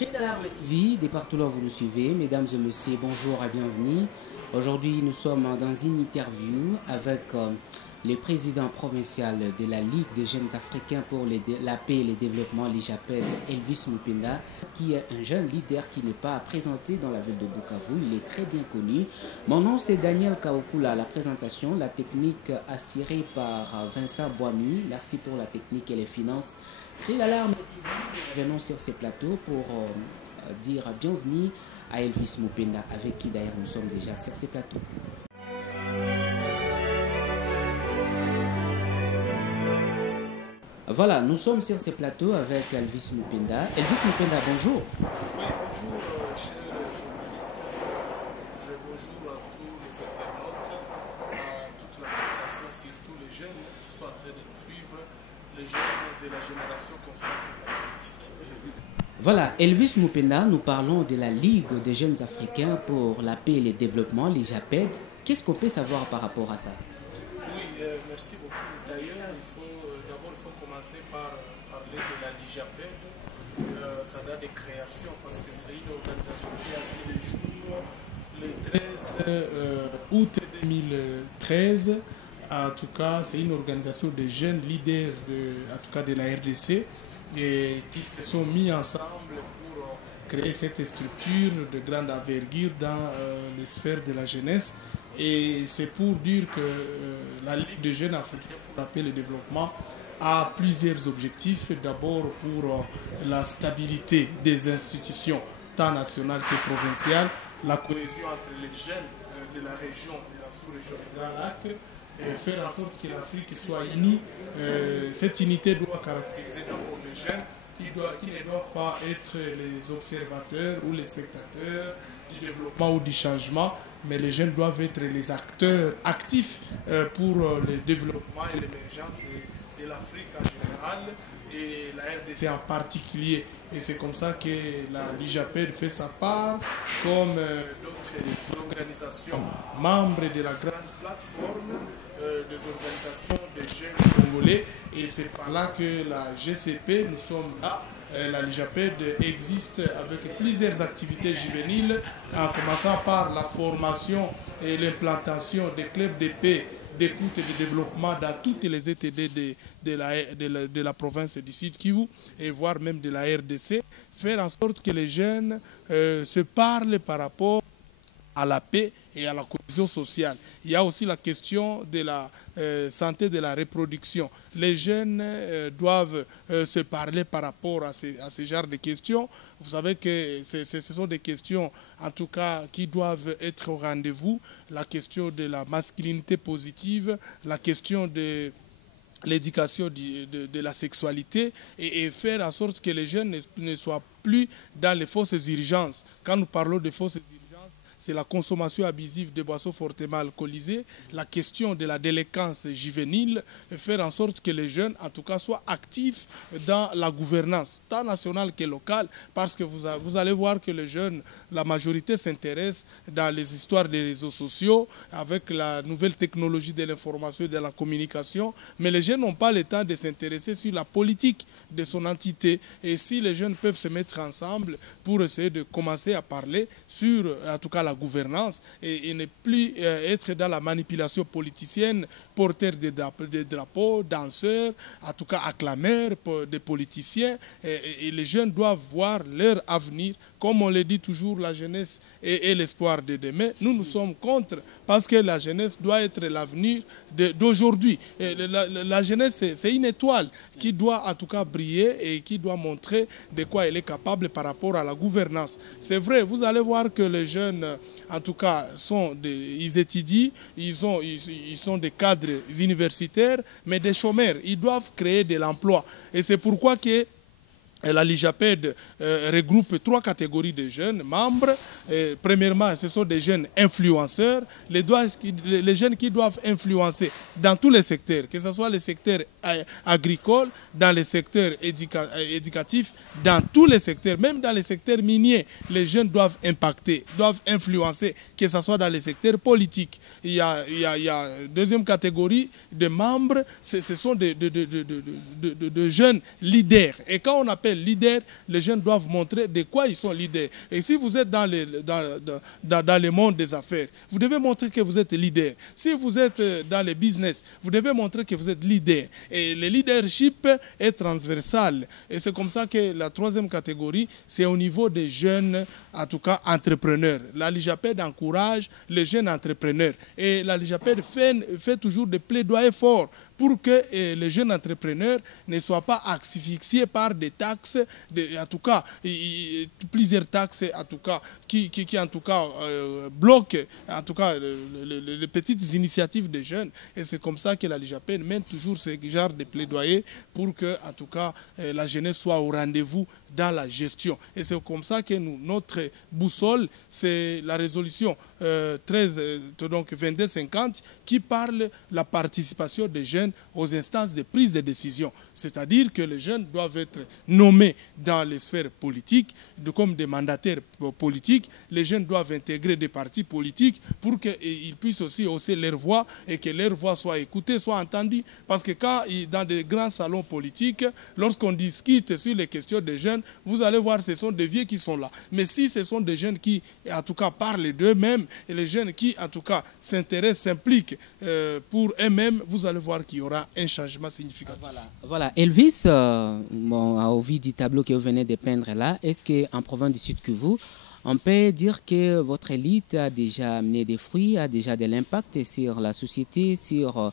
Cri d'Alarme TV, des partout là vous nous suivez. Mesdames et messieurs, bonjour et bienvenue. Aujourd'hui, nous sommes dans une interview avec le président provincial de la Ligue des jeunes africains pour la paix et le développement, l'IJAPED, Elvis Mupenda, qui est un jeune leader qui n'est pas présenté dans la ville de Bukavu. Il est très bien connu. Mon nom, c'est Daniel Kaokula. La présentation, la technique assurée par Vincent Boami. Merci pour la technique et les finances. Cri d'Alarme TV, nous venons sur ces plateaux pour dire bienvenue à Elvis Mupenda, avec qui d'ailleurs nous sommes déjà sur ces plateaux. Voilà, nous sommes sur ces plateaux avec Elvis Mupenda. Elvis Mupenda, bonjour. Oui, bonjour, chers journalistes. Bonjour à tous les internautes, à toute la population, surtout les jeunes qui sont en train de nous suivre, les jeunes de la génération consciente de la politique. Voilà, Elvis Mupenda, nous parlons de la Ligue des jeunes africains pour la paix et le développement, l'IJAPED. Qu'est-ce qu'on peut savoir par rapport à ça? Oui, merci beaucoup. D'ailleurs, d'abord, il faut commencer par parler de la LIJAPED, sa date de création, parce que c'est une organisation qui a vu le jour le 13 août 2013. En tout cas, c'est une organisation de jeunes leaders de la RDC et qui se sont mis ensemble pour créer cette structure de grande envergure dans les sphères de la jeunesse. Et c'est pour dire que la Ligue des jeunes africains pour la paix et le développement a plusieurs objectifs. D'abord pour la stabilité des institutions, tant nationales que provinciales, la cohésion entre les jeunes de la région, de la sous-région du Grand Lac, et faire en sorte que l'Afrique soit unie. Cette unité doit caractériser d'abord les jeunes qui ne doivent pas être les observateurs ou les spectateurs du développement ou du changement, mais les jeunes doivent être les acteurs actifs pour le développement et l'émergence de l'Afrique en général et la RDC en particulier. Et c'est comme ça que la LIJAPED fait sa part, comme d'autres organisations membres de la grande plateforme des organisations des jeunes congolais. Et c'est par là que la GCP, nous sommes là. La LIJAPED existe avec plusieurs activités juvéniles, en commençant par la formation et l'implantation des clubs de paix, d'écoute et de développement dans toutes les ETD de la province du Sud Kivu et voire même de la RDC, faire en sorte que les jeunes se parlent par rapport à la paix et à la cohésion sociale. Il y a aussi la question de la santé de la reproduction. Les jeunes doivent se parler par rapport à ce genre de questions. Vous savez que ce sont des questions, en tout cas, qui doivent être au rendez-vous. La question de la masculinité positive, la question de l'éducation de la sexualité et faire en sorte que les jeunes ne soient plus dans les fausses urgences. Quand nous parlons de fausses urgences, c'est la consommation abusive de boissons fortement alcoolisées, la question de la délinquance juvénile, faire en sorte que les jeunes, en tout cas, soient actifs dans la gouvernance, tant nationale que locale, parce que vous allez voir que les jeunes, la majorité s'intéresse dans les histoires des réseaux sociaux, avec la nouvelle technologie de l'information et de la communication, mais les jeunes n'ont pas le temps de s'intéresser sur la politique de son entité. Et si les jeunes peuvent se mettre ensemble pour essayer de commencer à parler sur, en tout cas, la gouvernance et ne plus être dans la manipulation politicienne, porteur de drapeaux, danseurs, en tout cas acclameurs des politiciens. Et les jeunes doivent voir leur avenir. Comme on le dit toujours, la jeunesse est l'espoir de demain. Nous sommes contre parce que la jeunesse doit être l'avenir d'aujourd'hui. La jeunesse, c'est une étoile qui doit en tout cas briller et qui doit montrer de quoi elle est capable par rapport à la gouvernance. C'est vrai, vous allez voir que les jeunes, en tout cas, ils étudient, ils sont des cadres universitaires, mais des chômeurs. Ils doivent créer de l'emploi. Et c'est pourquoi que la LIJAPED regroupe 3 catégories de jeunes membres. Premièrement, ce sont des jeunes influenceurs, les jeunes qui doivent influencer dans tous les secteurs, que ce soit les secteurs agricoles, dans les secteurs éducatifs, dans tous les secteurs, même dans les secteurs miniers, les jeunes doivent impacter, doivent influencer, que ce soit dans les secteurs politiques. Il y a deuxième catégorie de membres, ce sont de jeunes leaders. Et quand on appelle appelle leader, les jeunes doivent montrer de quoi ils sont leaders. Et si vous êtes dans le monde des affaires, vous devez montrer que vous êtes leader. Si vous êtes dans les business, vous devez montrer que vous êtes leader. Et le leadership est transversal. Et c'est comme ça que la troisième catégorie, c'est au niveau des jeunes, en tout cas entrepreneurs. La LIJAPED encourage les jeunes entrepreneurs. Et la LIJAPED fait toujours des plaidoyers forts pour que les jeunes entrepreneurs ne soient pas asphyxiés par des taxes, en tout cas plusieurs taxes, en tout cas qui en tout cas bloquent en tout cas les petites initiatives des jeunes. Et c'est comme ça que la LIJAPED mène toujours ce genre de plaidoyer pour que en tout cas la jeunesse soit au rendez-vous dans la gestion. Et c'est comme ça que notre boussole, c'est la résolution 2250 qui parle de la participation des jeunes aux instances de prise de décision. C'est-à-dire que les jeunes doivent être nommés dans les sphères politiques comme des mandataires politiques. Les jeunes doivent intégrer des partis politiques pour qu'ils puissent aussi hausser leur voix et que leur voix soit écoutée, soit entendue. Parce que quand, dans des grands salons politiques, lorsqu'on discute sur les questions des jeunes, vous allez voir, ce sont des vieux qui sont là. Mais si ce sont des jeunes qui, en tout cas, parlent d'eux-mêmes, et les jeunes qui, en tout cas, s'intéressent, s'impliquent pour eux-mêmes, vous allez voir qu'il y aura un changement significatif. Voilà. Elvis, au vu du tableau que vous venez de peindre là, est-ce qu'en provenance du Sud Kivu, on peut dire que votre élite a déjà amené des fruits, a déjà de l'impact sur la société, sur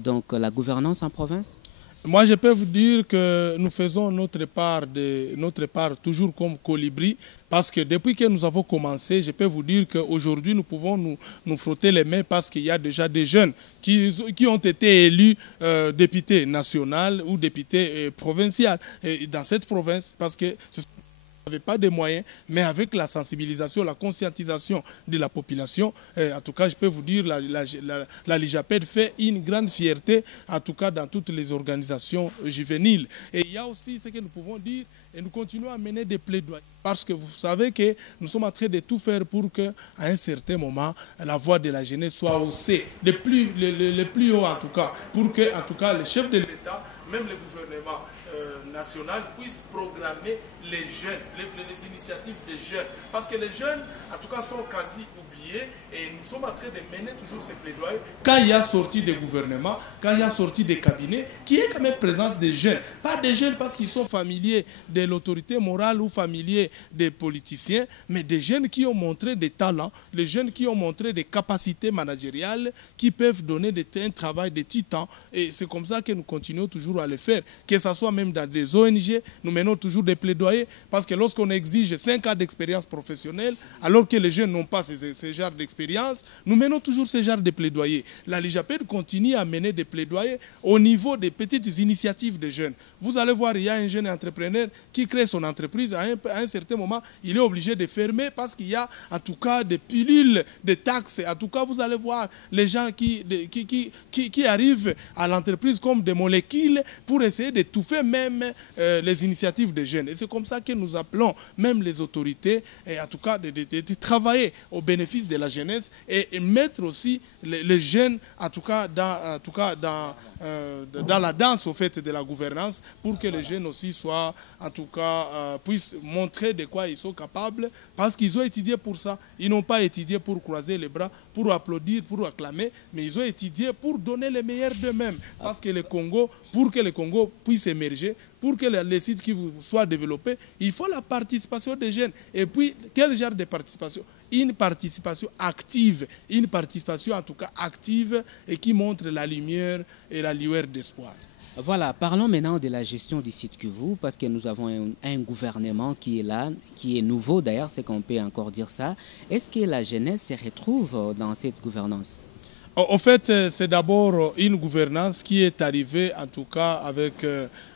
donc, la gouvernance en province? Moi, je peux vous dire que nous faisons notre part toujours comme colibri, parce que depuis que nous avons commencé, je peux vous dire qu'aujourd'hui, nous pouvons nous frotter les mains parce qu'il y a déjà des jeunes qui ont été élus députés nationaux ou députés provinciaux dans cette province, parce que ce sont n'avait pas de moyens, mais avec la sensibilisation, la conscientisation de la population, en tout cas, je peux vous dire, la LIJAPED fait une grande fierté, en tout cas, dans toutes les organisations juvéniles. Et il y a aussi ce que nous pouvons dire, et nous continuons à mener des plaidoyers, parce que vous savez que nous sommes en train de tout faire pour qu'à un certain moment, la voix de la jeunesse soit haussée, le plus haut en tout cas, pour que, en tout cas, les chefs de l'État, même le gouvernement national, puissent programmer les jeunes, les initiatives des jeunes. Parce que les jeunes, en tout cas, sont quasi oubliés et nous sommes en train de mener toujours ces plaidoyers. Quand il y a sorti des gouvernements, quand il y a sorti des cabinets, qui est quand même présence des jeunes. Pas des jeunes parce qu'ils sont familiers de l'autorité morale ou familiers des politiciens, mais des jeunes qui ont montré des talents, les jeunes qui ont montré des capacités managériales qui peuvent donner un travail de titan. Et c'est comme ça que nous continuons toujours à le faire. Que ce soit même dans des ONG, nous menons toujours des plaidoyers parce que lorsqu'on exige 5 ans d'expérience professionnelle, alors que les jeunes n'ont pas ce genre d'expérience, nous menons toujours ce genre de plaidoyers. La LIJAPED continue à mener des plaidoyers au niveau des petites initiatives des jeunes. Vous allez voir, il y a un jeune entrepreneur qui crée son entreprise. À un certain moment, il est obligé de fermer parce qu'il y a en tout cas des pilules, des taxes. En tout cas, vous allez voir les gens qui arrivent à l'entreprise comme des molécules pour essayer d'étouffer même les initiatives des jeunes. Et c'est comme ça que nous appelons même les autorités, et en tout cas de travailler au bénéfice de la jeunesse et mettre aussi les jeunes, en tout cas dans la danse au fait de la gouvernance, pour que les jeunes aussi soient, en tout cas, puissent montrer de quoi ils sont capables, parce qu'ils ont étudié pour ça. Ils n'ont pas étudié pour croiser les bras, pour applaudir, pour acclamer, mais ils ont étudié pour donner le meilleur d'eux-mêmes. Parce que pour que le Congo puisse émerger, pour que les sites qui soient développés, il faut la participation des jeunes. Et puis, quel genre de participation? Une participation active, une participation en tout cas active et qui montre la lumière et la lueur d'espoir. Voilà, parlons maintenant de la gestion du site Kivu, parce que nous avons un gouvernement qui est là, qui est nouveau d'ailleurs, c'est qu'on peut encore dire ça. Est-ce que la jeunesse se retrouve dans cette gouvernance? En fait, c'est d'abord une gouvernance qui est arrivée, en tout cas, avec,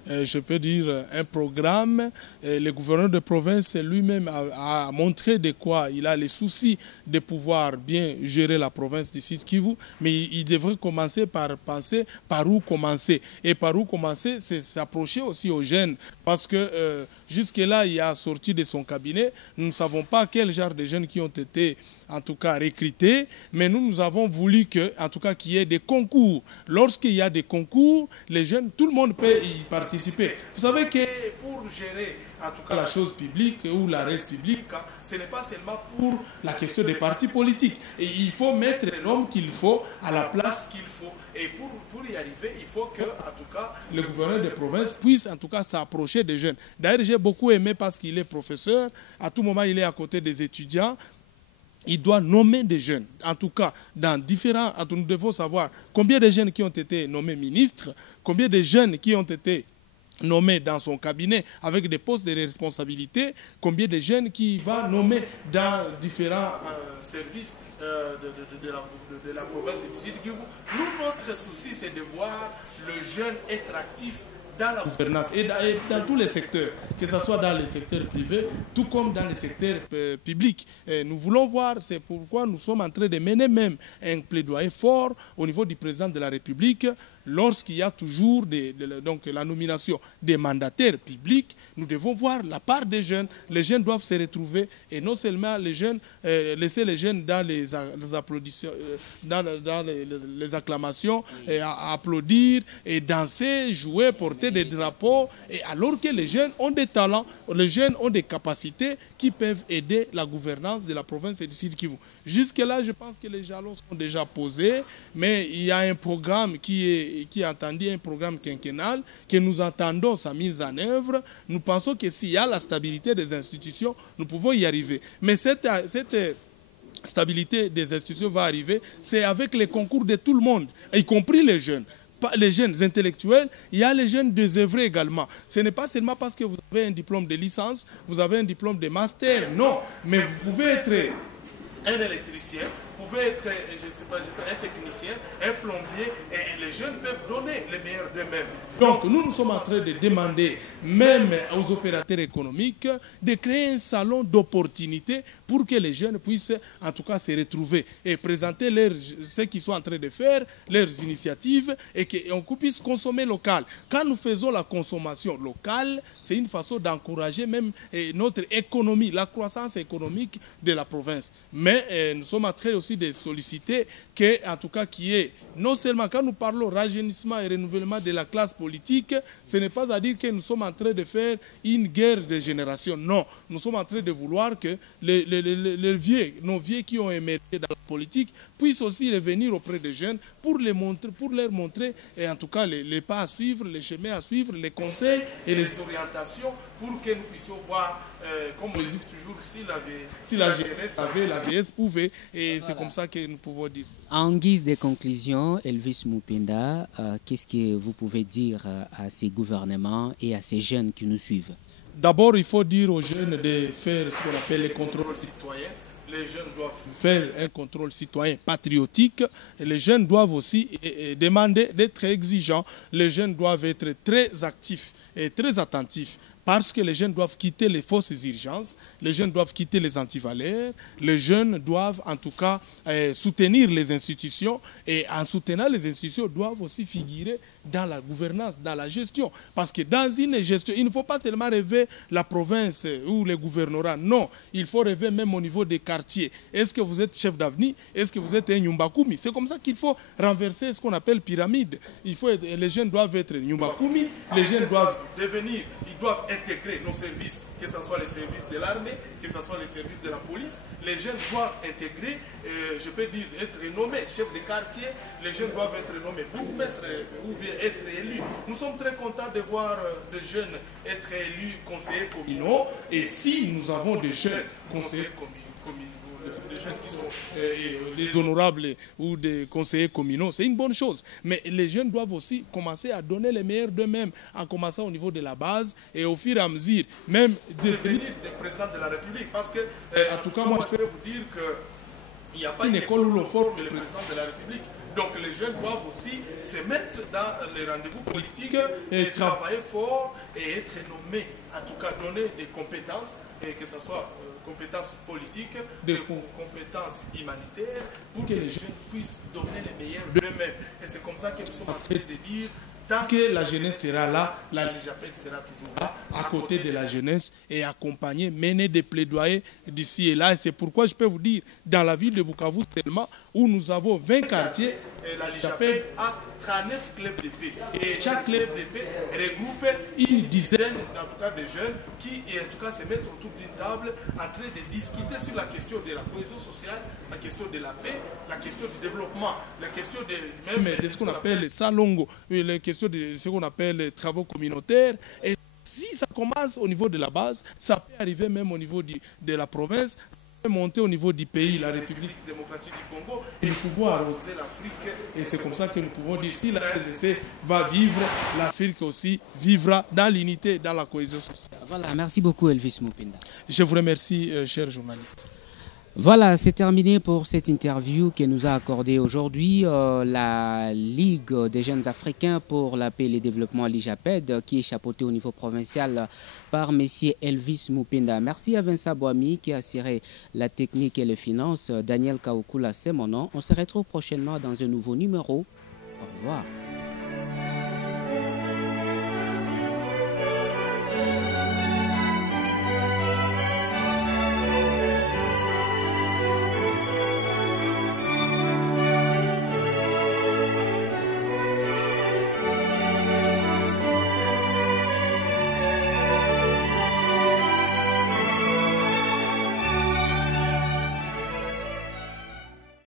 je peux dire, un programme. Le gouverneur de province lui-même a montré de quoi il a les soucis de pouvoir bien gérer la province du Sud Kivu, mais il devrait commencer par penser par où commencer. Et par où commencer, c'est s'approcher aussi aux jeunes, parce que jusque-là, il a sorti de son cabinet. Nous ne savons pas quel genre de jeunes qui ont été, en tout cas, recrutés, mais nous avons voulu que, en tout cas, qu'il y ait des concours. Lorsqu'il y a des concours, les jeunes, tout le monde peut y participer. participer. Vous savez que pour gérer en tout cas la chose publique ou la res publique, ce n'est pas seulement pour la question des partis politiques. Et il faut mettre l'homme qu'il faut à la place qu'il faut. Et pour y arriver, il faut que, en tout cas, le gouverneur de province puisse en tout cas s'approcher des jeunes. D'ailleurs, j'ai beaucoup aimé parce qu'il est professeur. À tout moment, il est à côté des étudiants. Il doit nommer des jeunes. En tout cas, dans différents... Nous devons savoir combien de jeunes qui ont été nommés ministres, combien de jeunes qui ont été nommés dans son cabinet avec des postes de responsabilité, combien de jeunes qui va nommer dans différents services de la province du Sud Kivu. Nous, notre souci, c'est de voir le jeune être actif dans la gouvernance et dans tous les secteurs, que ce soit dans les secteurs privés, tout comme dans les secteurs publics. Nous voulons voir, c'est pourquoi nous sommes en train de mener même un plaidoyer fort au niveau du président de la République, lorsqu'il y a toujours donc la nomination des mandataires publics. Nous devons voir la part des jeunes. Les jeunes doivent se retrouver et non seulement les jeunes, laisser les jeunes dans les applaudissements, dans les acclamations, et applaudir et danser, jouer, porter des drapeaux, et alors que les jeunes ont des talents, les jeunes ont des capacités qui peuvent aider la gouvernance de la province du Sud Kivu. Jusque-là, je pense que les jalons sont déjà posés, mais il y a un programme qui est entendu, un programme quinquennal, que nous attendons sa mise en œuvre. Nous pensons que s'il y a la stabilité des institutions, nous pouvons y arriver. Mais cette stabilité des institutions va arriver, c'est avec les concours de tout le monde, y compris les jeunes. Les jeunes intellectuels, il y a les jeunes désœuvrés également. Ce n'est pas seulement parce que vous avez un diplôme de licence, vous avez un diplôme de master, non. Mais vous pouvez être un électricien, vous pouvez être, je ne sais pas, un technicien, un plombier, et les jeunes peuvent donner le meilleur d'eux-mêmes. Donc nous sommes en train de demander, même aux opérateurs économiques, de créer un salon d'opportunités pour que les jeunes puissent en tout cas se retrouver et présenter ce qu'ils sont en train de faire, leurs initiatives, et qu'on puisse consommer local. Quand nous faisons la consommation locale, c'est une façon d'encourager même notre économie, la croissance économique de la province. Mais nous sommes en train aussi de solliciter en tout cas, qui est non seulement quand nous parlons rajeunissement et renouvellement de la classe politique, ce n'est pas à dire que nous sommes en train de faire une guerre de génération. Non, nous sommes en train de vouloir que nos vieux qui ont émergé dans la politique puissent aussi revenir auprès des jeunes pour leur montrer et en tout cas les pas à suivre, les chemins à suivre, les conseils et les orientations pour que nous puissions voir, comme on le dit toujours, si la jeunesse avait, la vieillesse pouvait, et voilà. C'est comme ça que nous pouvons dire ça. En guise de conclusion, Elvis Mupenda, qu'est-ce que vous pouvez dire à ces gouvernements et à ces jeunes qui nous suivent? D'abord, il faut dire aux jeunes de faire ce qu'on appelle les contrôles citoyens. Les jeunes doivent faire un contrôle citoyen patriotique. Et les jeunes doivent aussi demander d'être exigeants. Les jeunes doivent être très actifs et très attentifs. Parce que les jeunes doivent quitter les fausses urgences, les jeunes doivent quitter les antivaleurs, les jeunes doivent en tout cas soutenir les institutions, et en soutenant les institutions doivent aussi figurer dans la gouvernance, dans la gestion. Parce que dans une gestion, il ne faut pas seulement rêver la province ou les gouvernorats, non, il faut rêver même au niveau des quartiers. Est-ce que vous êtes chef d'avenue? Est-ce que vous êtes un Nyumbakumi? C'est comme ça qu'il faut renverser ce qu'on appelle pyramide. Les jeunes doivent être Nyumbakumi, les jeunes doivent devenir, ils doivent intégrer nos services, que ce soit les services de l'armée, que ce soit les services de la police. Les jeunes doivent intégrer, je peux dire, être nommés chef de quartier, les jeunes doivent être nommés bourgmestres ou bien être élus. Nous sommes très contents de voir des jeunes être élus conseillers communaux, et si nous avons des jeunes conseillers communaux, des jeunes qui sont des honorables ou des conseillers communaux, c'est une bonne chose. Mais les jeunes doivent aussi commencer à donner les meilleurs d'eux-mêmes, en commençant au niveau de la base et au fur et à mesure, même devenir des présidents de la République. Parce que, en tout cas, moi, je peux vous dire qu'il n'y a pas une école où l'on forme les présidents de la République. Donc les jeunes doivent aussi se mettre dans les rendez-vous politiques et travailler fort et être nommés, en tout cas donner des compétences, et que ce soit compétences politiques, des compétences humanitaires, pour que les jeunes puissent donner les meilleurs d'eux-mêmes. Et c'est comme ça que nous sommes en train de dire, tant que la jeunesse sera là, la LIJAPEC sera toujours là, à côté de la jeunesse, et accompagner, mener des plaidoyers d'ici et là. Et c'est pourquoi je peux vous dire, dans la ville de Bukavu seulement, où nous avons 20 quartiers, la LIJAPED a 39 clubs de paix. Et chaque club de paix regroupe une dizaine en tout cas de jeunes qui en tout cas se mettent autour d'une table en train de discuter sur la question de la cohésion sociale, la question de la paix, la question du développement, la question de ce qu'on appelle les salongo, la question de ce qu'on appelle les travaux communautaires. Et si ça commence au niveau de la base, ça peut arriver même au niveau de la province, monter au niveau du pays, la République démocratique du Congo, et nous pouvons arroser l'Afrique. Et c'est comme ça que nous pouvons dire, si la RDC va vivre, l'Afrique aussi vivra dans l'unité, dans la cohésion sociale. Voilà, merci beaucoup Elvis Mupenda. Je vous remercie, chers journalistes. Voilà, c'est terminé pour cette interview que nous a accordée aujourd'hui la Ligue des jeunes africains pour la paix et le développement, l'IJAPED, qui est chapeautée au niveau provincial par M. Elvis Mupenda. Merci à Vincent Boami qui a assuré la technique et les finances. Daniel Kaoukula, c'est mon nom. On se retrouve prochainement dans un nouveau numéro. Au revoir.